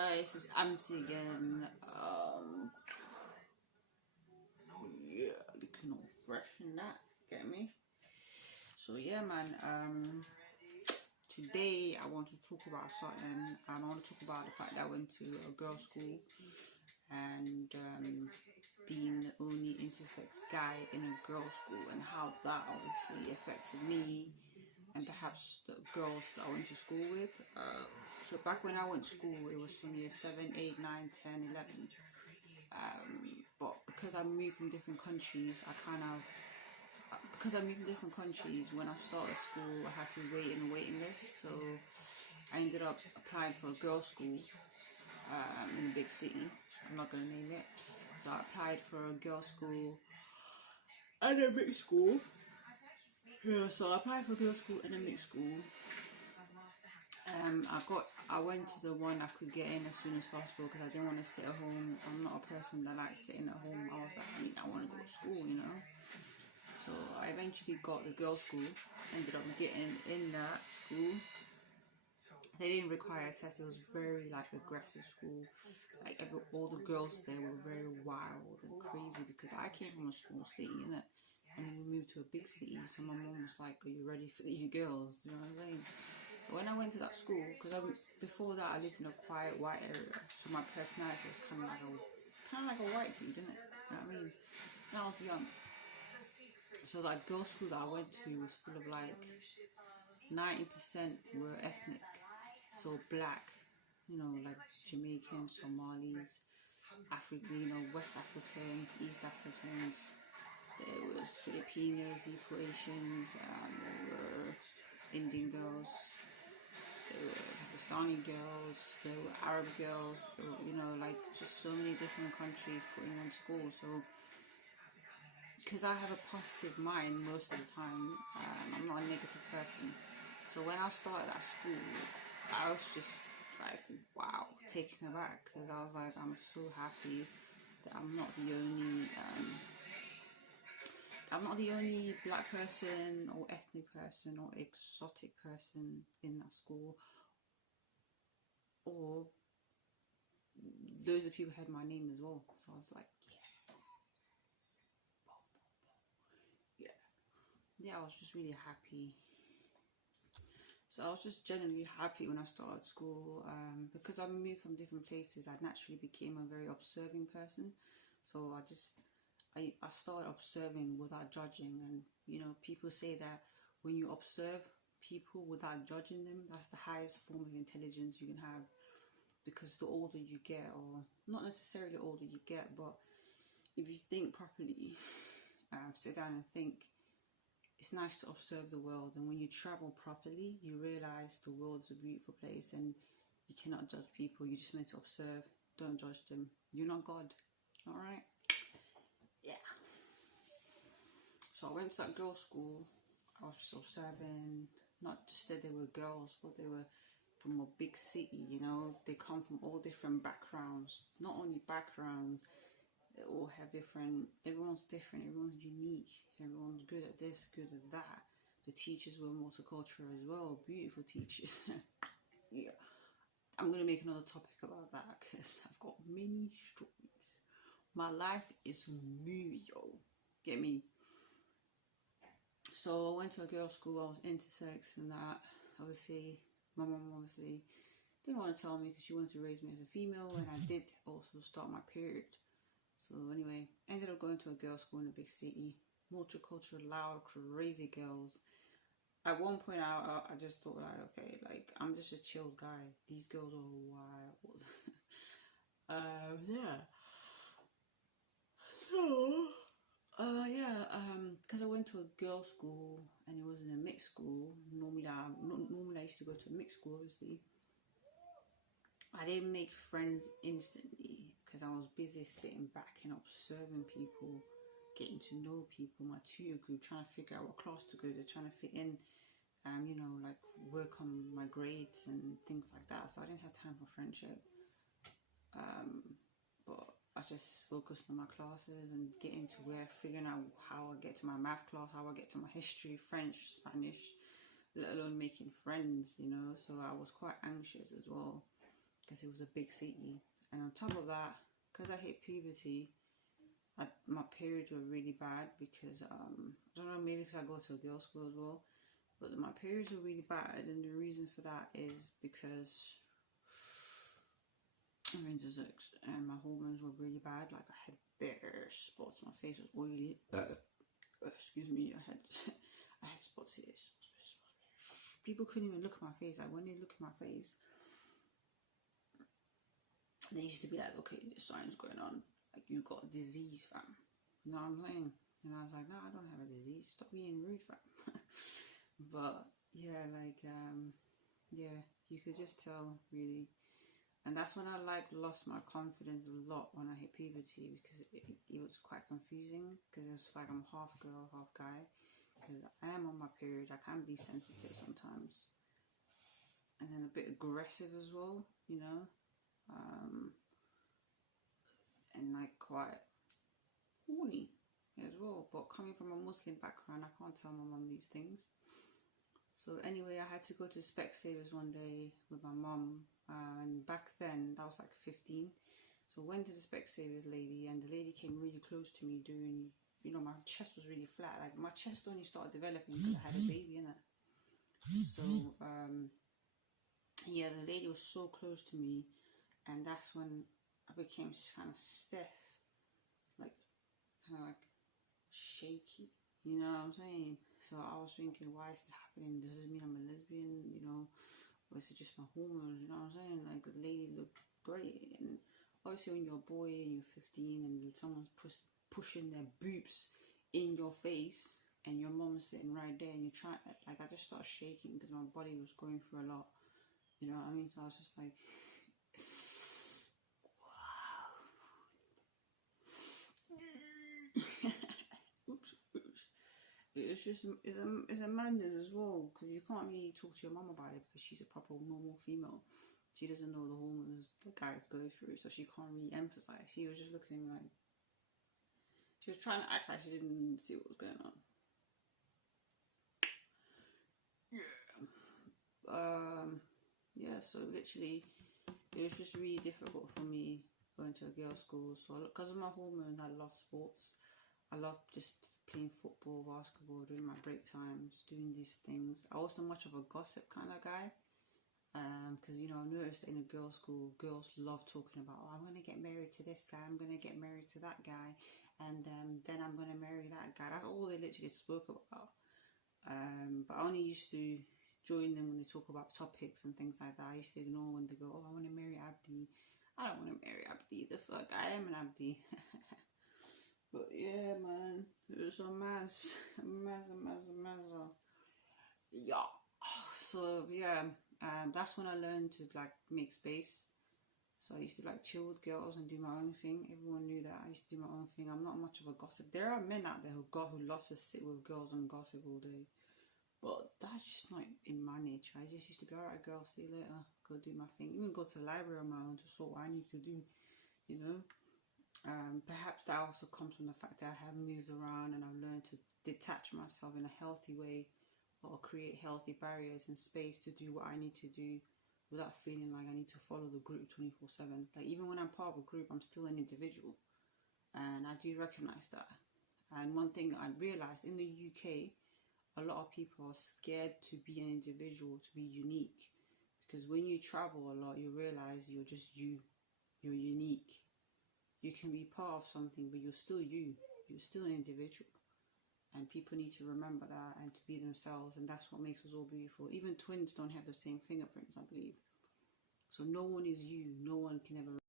guys, it's Amity again. Yeah, looking all fresh and that, get me? So yeah, man, today I want to talk about something. I want to talk about the fact that I went to a girls' school and being the only intersex guy in a girls' school and how that obviously affected me and perhaps the girls that I went to school with. So back when I went to school, it was from year 7, 8, 9, 10, 11. But because I moved from different countries, when I started school, I had to wait in a waiting list. So I ended up applying for a girls' school in a big city. I'm not going to name it. So I applied for a girls' school and a mixed school. Yeah, so I applied for girls' school and a mixed school. I went to the one I could get in as soon as possible because I didn't want to sit at home. I'm not a person that likes sitting at home. I was like, I want to go to school, you know. So I eventually got the girls' school. Ended up getting in that school. They didn't require a test. It was very aggressive school. All the girls there were very wild and crazy because I came from a small city, innit? And then we moved to a big city. So my mom was like, "Are you ready for these girls?" You know what I'm saying? When I went to that school, because before that I lived in a quiet white area, so my personality was kind of like a white dude, didn't it? You know what I mean? When I was young, so that girls' school that I went to was full of 90% were ethnic, so black, like Jamaicans, Somalis, West Africans, East Africans. There was Filipino people, Asians, there were Indian girls. There were Pakistani girls, there were Arab girls, there were, just so many different countries putting on school. So, because I have a positive mind most of the time, I'm not a negative person. So when I started at school, I was just like, wow, taken aback, because I was like, I'm so happy that I'm not the only black person or ethnic person or exotic person in that school, or loads of people had my name as well. So I was like, yeah, I was just really happy. So I was just genuinely happy when I started school, because I moved from different places. I naturally became a very observing person. So I started observing without judging. And people say that when you observe people without judging them, that's the highest form of intelligence you can have. Because the older you get, or not necessarily the older you get, but if you think properly, sit down and think, it's nice to observe the world. And when you travel properly, you realize the world's a beautiful place and you cannot judge people. You're just meant to observe. Don't judge them. You're not God. Alright? Yeah. So I went to that girls' school. I was just observing, not just that they were girls, but they were from a big city, they come from all different backgrounds. Not only backgrounds, they all have everyone's different, everyone's unique, everyone's good at this, good at that. The teachers were multicultural as well, beautiful teachers. Yeah, I'm going to make another topic about that because I've got many stories. My life is a movie, yo. Get me? So I went to a girls' school. I was intersex and that. Obviously, my mom didn't want to tell me because she wanted to raise me as a female, and I did also start my period. So anyway, I ended up going to a girls' school in a big city, multicultural, loud, crazy girls. At one point, I just thought okay, I'm just a chill guy. These girls are wild. Yeah. So, because I went to a girls' school and it wasn't a mixed school. Normally I used to go to a mixed school, obviously. I didn't make friends instantly because I was busy sitting back and observing people, getting to know people, my tutor group, trying to figure out what class to go to, trying to fit in, work on my grades and things like that. So I didn't have time for friendship. But I just focused on my classes and getting to figuring out how I get to my math class, how I get to my history, French, Spanish, let alone making friends, So I was quite anxious as well, because it was a big city. And on top of that, because I hit puberty, my periods were really bad because I don't know, maybe because I go to a girls' school as well, but my periods were really bad, and the reason for that is because I'm intersex and my hormones were really bad. Like I had bare spots, my face was oily. Excuse me, I had spots here. People couldn't even look at my face. Like when they look at my face, they used to be like, okay, there's signs going on. Like, you got a disease, fam. You know what I'm saying? And I was like, no, I don't have a disease. Stop being rude, fam. But, yeah, like, yeah, you could just tell, really. And that's when I, like, lost my confidence a lot when I hit puberty, because it was quite confusing, because it was like I'm half girl, half guy. Because I am on my period. I can be sensitive sometimes. And then a bit aggressive as well, you know. And like quite horny as well. But coming from a Muslim background, I can't tell my mum these things. So anyway, I had to go to Specsavers one day with my mum, and back then I was like 15. So I went to the Specsavers lady, and the lady came really close to me during, you know, my chest was really flat. Like my chest only started developing because I had a baby in it. So yeah, the lady was so close to me, and that's when I became just kind of stiff, like kind of like shaky, you know what I'm saying? So I was thinking, why is this happening? Does this mean I'm a lesbian, you know, or is it just my hormones, you know what I'm saying? Like the lady looked great, and obviously when you're a boy and you're 15 and someone's pushing their boobs in your face and your mom's sitting right there and you're trying, like I just started shaking because my body was going through a lot, you know what I mean? So I was just like, it's a madness as well, because you can't really talk to your mum about it because she's a proper normal female. She doesn't know the hormones the guys go through, so she can't really emphasize. She was just looking at me like, she was trying to act like she didn't see what was going on. Yeah, so literally it was just really difficult for me going to a girls' school. So because of my hormones, I love sports. I love just playing football, basketball, doing my break times, doing these things. I wasn't much of a gossip kind of guy, because you know, I noticed in a girls' school, girls love talking about, oh, I'm gonna get married to this guy, I'm gonna get married to that guy, and then I'm gonna marry that guy. That's all they literally spoke about. But I only used to join them when they talk about topics and things like that. I used to ignore when they go, oh, I want to marry Abdi. I don't want to marry Abdi. The fuck, I am an Abdi. But yeah, man, it was a mess. Yeah. So yeah, that's when I learned to like make space. So I used to like chill with girls and do my own thing. Everyone knew that I used to do my own thing. I'm not much of a gossip. There are men out there who love to sit with girls and gossip all day. But that's just not in my nature. I just used to be, alright girl, see you later. Go do my thing. Even go to the library on my own to sort what I need to do, you know. Perhaps that also comes from the fact that I have moved around and I've learned to detach myself in a healthy way, or create healthy barriers and space to do what I need to do without feeling like I need to follow the group 24/7. Like even when I'm part of a group, I'm still an individual, and I do recognize that. And one thing I realized in the UK, a lot of people are scared to be an individual, to be unique, because when you travel a lot, you realize you're just you're unique. You can be part of something, but you're still you're still an individual, and people need to remember that and to be themselves, and that's what makes us all beautiful. Even twins don't have the same fingerprints, I believe. So no one is you, no one can ever